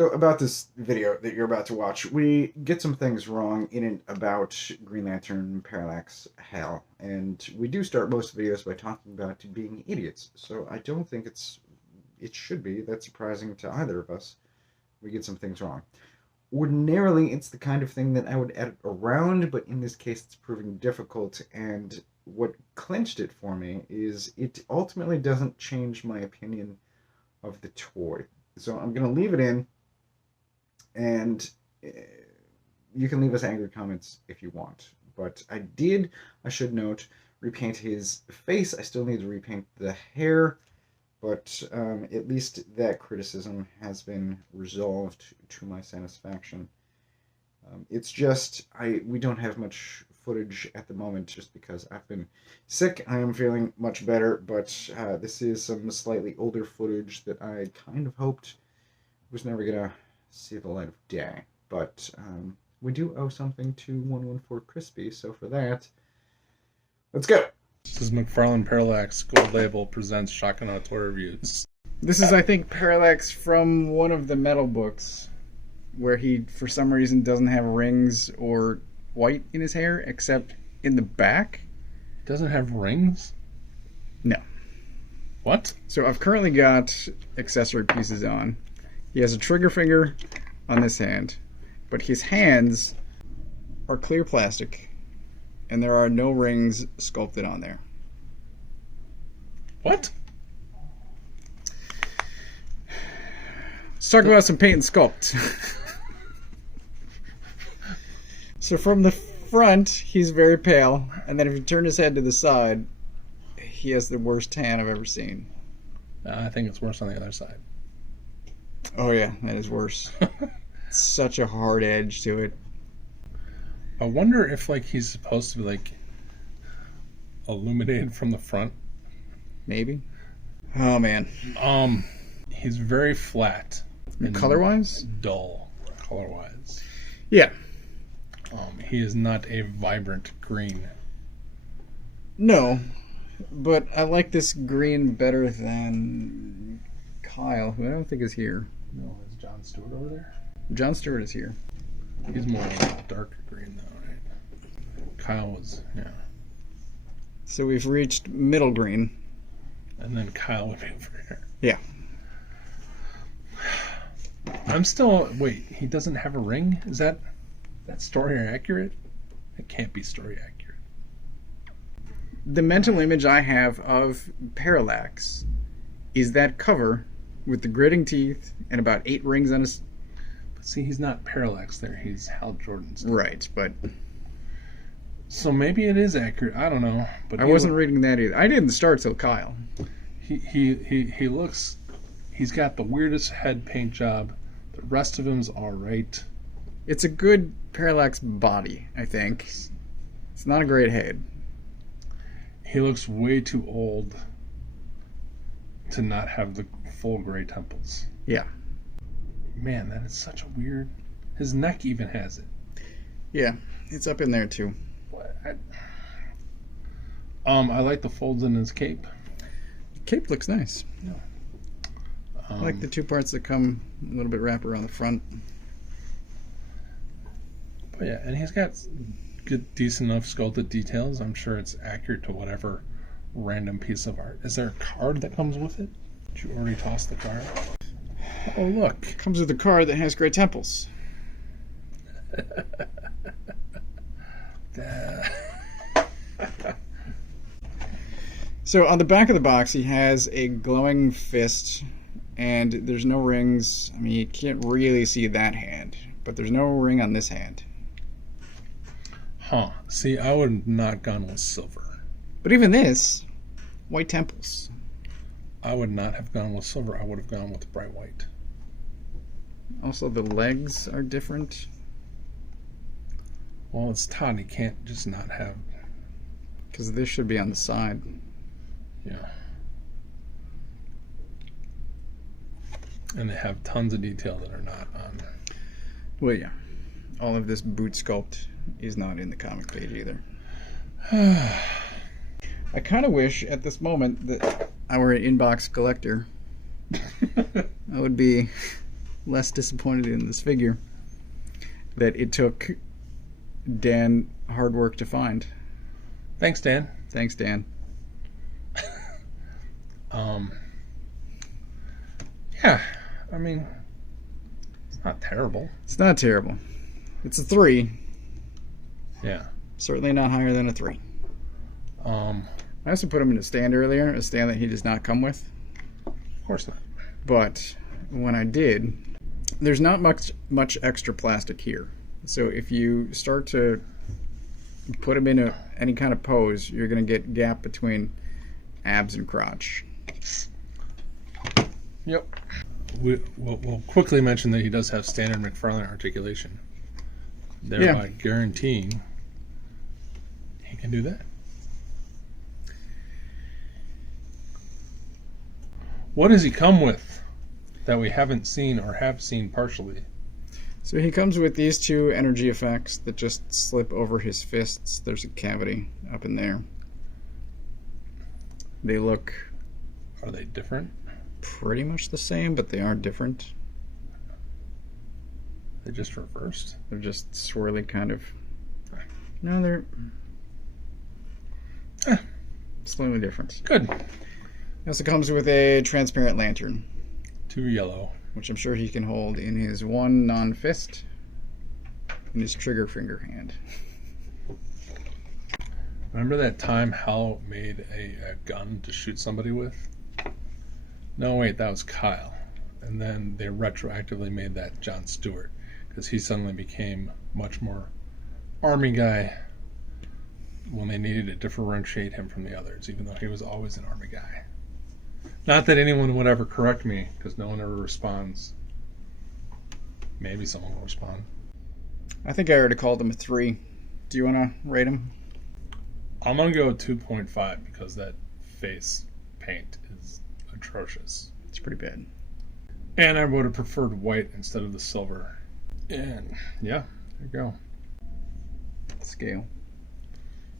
So about this video that you're about to watch, we get some things wrong in and about Green Lantern, Parallax, Hal, and we do start most videos by talking about being idiots. So I don't think it should be that surprising to either of us. We get some things wrong. Ordinarily, it's the kind of thing that I would edit around, but in this case, it's proving difficult. And what clinched it for me is it ultimately doesn't change my opinion of the toy. So I'm going to leave it in. And you can leave us angry comments if you want. But I should note, repaint his face. I still need to repaint the hair. But at least that criticism has been resolved to my satisfaction. It's just, we don't have much footage at the moment just because I've been sick. I am feeling much better, but this is some slightly older footage that I kind of hoped was never going to see the light of day, but we do owe something to 114 Crispy, so for that, let's go. This is McFarlane Parallax Gold Label presents Shotgun Auteur Reviews. This is, I think, Parallax from one of the metal books, where he, for some reason, doesn't have rings or white in his hair, except in the back. Doesn't have rings? No. What? So I've currently got accessory pieces on. He has a trigger finger on this hand, but his hands are clear plastic, and there are no rings sculpted on there. What? Let's talk about some paint and sculpt. So from the front, he's very pale, and then if you turn his head to the side, he has the worst tan I've ever seen. I think it's worse on the other side. Oh yeah, that is worse. Such a hard edge to it. I wonder if he's supposed to be illuminated from the front. Maybe. Oh man. He's very flat. And color-wise? Dull color-wise. Yeah. He is not a vibrant green. No, but I like this green better than Kyle, who I don't think is here. No, is John Stewart over there? John Stewart is here. He's more darker green though, right? Kyle was, yeah. So we've reached middle green. And then Kyle would be over here. Yeah. I'm still, wait, he doesn't have a ring? Is that story accurate? It can't be story accurate. The mental image I have of Parallax is that cover with the gritting teeth and about 8 rings on his... But see, he's not Parallax there. He's Hal Jordan's. Right, but... So maybe it is accurate. I don't know. But I wasn't reading that either. I didn't start till Kyle. He looks... He's got the weirdest head paint job. The rest of him's all right. It's a good Parallax body, I think. It's not a great head. He looks way too old to not have the full gray temples. Yeah. Man, that is such a weird... His neck even has it. Yeah, it's up in there too. I like the folds in his cape. The cape looks nice. Yeah. I like the 2 parts that come a little bit wrap around the front. But yeah, and he's got good, decent enough sculpted details. I'm sure it's accurate to whatever random piece of art. Is there a card that comes with it? Did you already toss the card? Oh, look. Comes with a card that has gray temples. So on the back of the box, he has a glowing fist, and there's no rings. I mean, you can't really see that hand, but there's no ring on this hand. Huh. See, I would have not gone with silver. But even this, white temples. I would not have gone with silver. I would have gone with bright white. Also, the legs are different. Well, it's Todd. He can't just not have... Because this should be on the side. Yeah. And they have tons of detail that are not on. Well, yeah. All of this boot sculpt is not in the comic page either. I kind of wish at this moment that I were an inbox collector. I would be less disappointed in this figure that it took Dan hard work to find. Thanks, Dan. Thanks, Dan. Yeah, I mean, it's not terrible. It's not terrible. It's a 3. Yeah. Certainly not higher than a 3. I also put him in a stand earlier, a stand that he does not come with. Of course not. But when I did, there's not much extra plastic here. So if you start to put him in any kind of pose, you're going to get gap between abs and crotch. Yep. We'll quickly mention that he does have standard McFarlane articulation, thereby guaranteeing he can do that. What does he come with that we haven't seen or have seen partially? So he comes with these 2 energy effects that just slip over his fists. There's a cavity up in there. They look... Are they different? Pretty much the same, but they are different. They're just reversed? They're just swirly kind of... No, they're... slightly different. Good. It also comes with a transparent lantern. 2 yellow. Which I'm sure he can hold in his one non-fist in his trigger finger hand. Remember that time Hal made a gun to shoot somebody with? No, wait, that was Kyle. And then they retroactively made that John Stewart, because he suddenly became much more Army guy when they needed to differentiate him from the others, even though he was always an Army guy. Not that anyone would ever correct me, because no one ever responds. Maybe someone will respond. I think I already called him a 3. Do you want to rate him? I'm going to go 2.5 because that face paint is atrocious. It's pretty bad. And I would have preferred white instead of the silver. And yeah, there you go. Scale.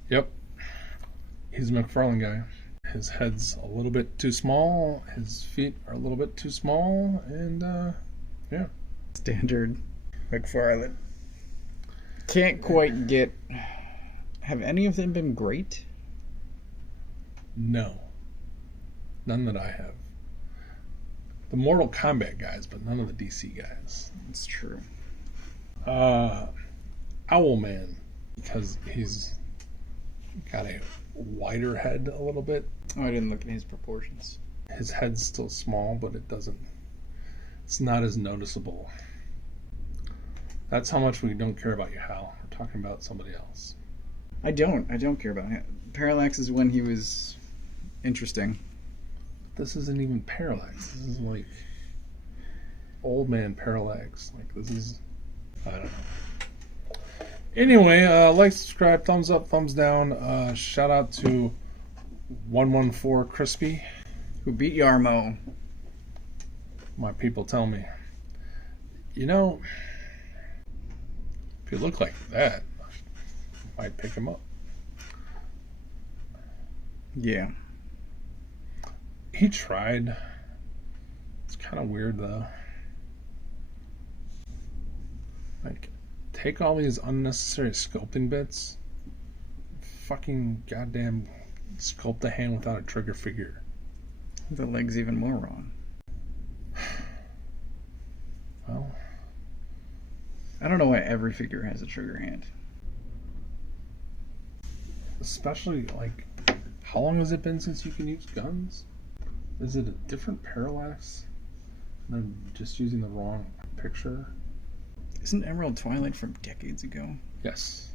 Yep. He's a McFarlane guy. His head's a little bit too small. His feet are a little bit too small. And yeah. Standard McFarlane. Can't quite get... Have any of them been great? No. None that I have. The Mortal Kombat guys, but none of the DC guys. That's true. Owlman, because he's got a wider head a little bit. Oh, I didn't look at his proportions. His head's still small, but it's not as noticeable. That's how much we don't care about you, Hal. We're talking about somebody else. I don't care about him. Parallax is when he was interesting. This isn't even Parallax. This is like old man Parallax. Like this is, I don't know. Anyway, like, subscribe, thumbs up, thumbs down. Shout out to 114 Crispy, who beat Yarmo. My people tell me, you know, if you look like that, I might pick him up. Yeah. He tried. It's kind of weird though. Like, take all these unnecessary sculpting bits, fucking goddamn sculpt a hand without a trigger figure. The leg's even more wrong. Well, I don't know why every figure has a trigger hand. Especially, like, how long has it been since you can use guns? Is it a different Parallax? And I'm just using the wrong picture? Isn't Emerald Twilight from decades ago? Yes.